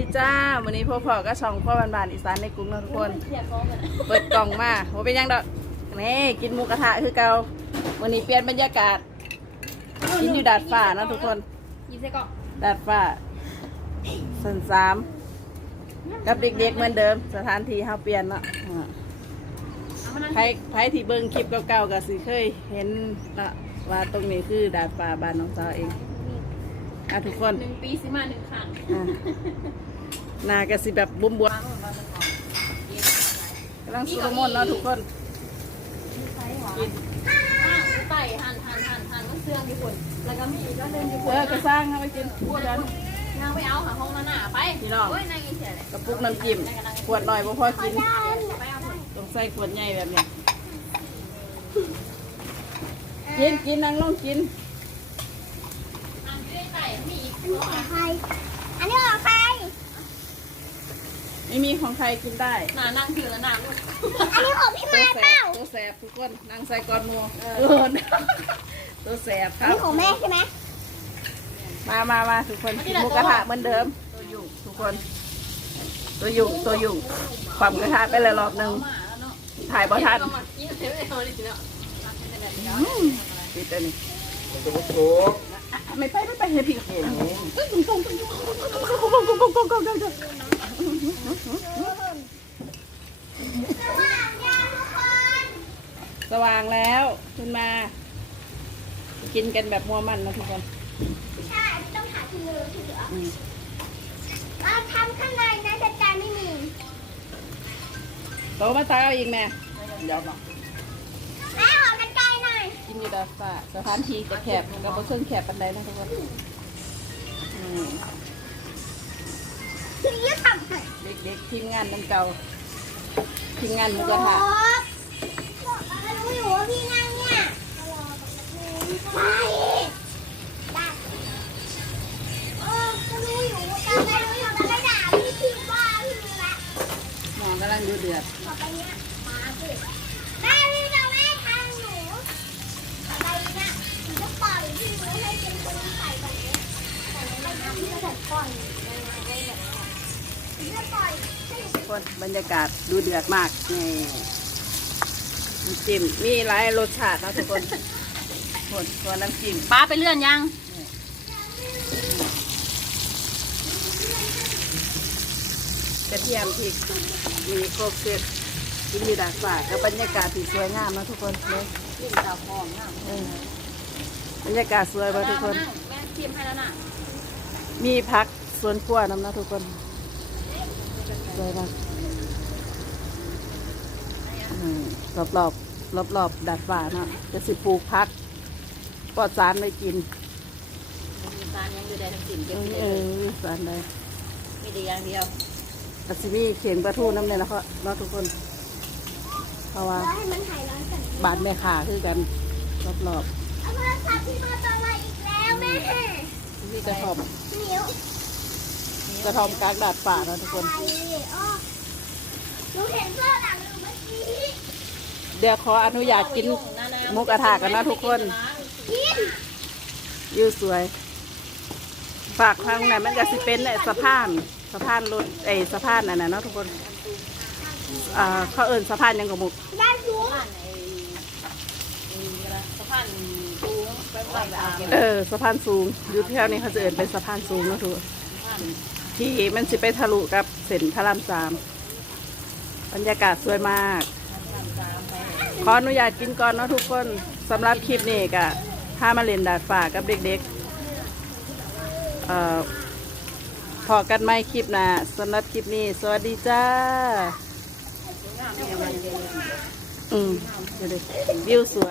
ดีจ้าวันนี้พ่อพ่อก็ช่องพ่อบ้านบานๆอีสานในกรุงนะทุกคนอยากร้องอะเปิดกล่องมาโหเป็นยังดอกนี่กินหมูกระทะคือเก่าวันนี้เปลี่ยนบรรยากาศ กินอยู่ดาดฟ้านะทุกคนยินใส่กล่องดาดฟ้าสันสามกับเด็กๆเหมือนเดิม สถานที่เฮาเปลี่ยนเนาะอ่าเอามานั่งใครใครที่เบิ่งคลิปเก่าๆก็สิเคย เห็นละว่าตรงนี้คือดาดฟ้าบ้านน้องสาวเองอะทุกคนหนึ่งปีซื้อมาหนึ่งครั้งอะ หนาก็สิแบบบุ้มบวมกำลังสุรมนต์เนาะทุกคนกินอ่างไต่หั่นหั่นหั่นหั่นมันเสื่อมญี่ปุ่นแล้วก็มีอีกก็เดินญี่เอปุ่นอกระสร้างเอาไปกินพูดกันนางไปเอาหาห้องนั่นน่ะไปพี่น้องเฮ้ยนางกินเสียเลยกระปุกน้ำจิ้มขวดหน่อยบ่พอกินไปเอาผลต้องใส่ขวดใหญ่แบบเนี้ยกินกินนั่งลงกินอันที่ได้ไต่มีอีก อันนี้ของใคร อันนี้ของใคร ไม่มีของใครกินได้หน้านั่งถือแล้วหน้าลูกอันนี้ของพี่ตัวมาแสเปล่าบตัวแสบทุกคนนั่งใส่ก้อนมัวเออตัวแสบคอันรับ นี้ของแม่ใช่ไหมมามามาทุกคนกินหมูกระทะเหมือนเดิม ตัวอยู่ทุกคน ตัวอยู่ตัวอยู่ความกระทะไปเลยรอบหนึ่งมาแล้วเนาะถ่ายบ่ทันเอามากินเทปเอาดิเนาะปิดอันนี้มันจะไม่ถูก ไม่ไปไม่ไปเฮ้ยพี่สว่างแล้วขึ้นมา กินกันแบบมัวมันนะทุกคนใช่ต้องหาที่มือที่เหลือเราทำข้างในนะแต่จานไม่มีโตมาตายเอาอีกแม่ยอมห กินอยู่ดาดฟ้าสถานที่จะแคบกับบ่เครื่องแคบปันใดนะทุกคนอืมคือยืดทำให้เด็กๆทีมงานน้ำเก่าทีมงานหมูกระทะเรารู้อยู่ว่าพี่นั่งเนี่ยไปได้เออก็รู้อยู่แต่ไม่รู้อยู่แต่ไม่ด่าพี่พิมพ์ว่าพี่รู้ละมองกำลังดูเดือดต่อไปเนี้ยมาสิ ทำพี่จะปล่อยยังไงได้แบบนี้หนูจะปล่อยให้หนูทุกคนบรรยากาศดูเดือดมากนี่น้ำจิ้มมีหลายรสชาตินะทุกคนคนตัวน้ำจิ้มป้าไปเลื่อนยัง กระเทียมพริกมีครบเสร็จกินมีดาดฟ้ากับบรรยากาศที่สวยงามนะทุกคนเลยกินดาวหอมนะเออบรรยากาศสวยป่ะทุกคน แม่ทีมให้แล้วน่ะ มีพักสวนครัวน้ำนะทุกคนสวยมากอืมรอบรอบรอบรอบๆดาดฟ้าเนาะจะสิปลูกพักปลอดสารไม่กินมีการยังอยู่ได้ทั้งสิ่งเอเก็บอไปเอเลยอสารใดมีแต่อย่างเดียวอาซิมีเข่งปลาทูน้ำเนี่ยนะเขาเนาะทุกคน เพราะว่าแล้วให้มันหายร้อนก่อนบานแม่ขาคือกันรอบรอบเอาโทรศัพท์พี่มาตัวมาอีกแล้วแม่ๆนี่กระทอม นิ้วกระทอมกลางดาดป่าเนาะทุกคน อะไรอ้อหนูเห็นเสื้อหลังหนูเมื่อกี้เดี๋ยวขออนุญาตกินหมุกกระทะกันนะทุกคน กินวิวสวย ฝากข้างในมันก็สิเป็นไอ้สะพานสะพานรถไอ้สะพานนั่นน่ะเนาะทุกคนอ่าเขาเอิ้นสะพานหยังกับหมุกได้รู้สะพาน เออสะพานสูงอยู่แถวนี้เขาจะเอิ้นเป็นสะพานสูงเนาะทุกที่มันสิไปทะลุกับเส้นพระรามสามบรรยากาศสวยมาก ขออนุญาตกินก่อนเนาะทุกคนสำหรับคลิปนี้ก็พามาเล่นดาดฟ้ากับเด็กๆเอ่อพอกันไหมคลิปนะสำหรับคลิปนี้ สวัสดีจ้า อืมเดี๋ยวดิวิวสวย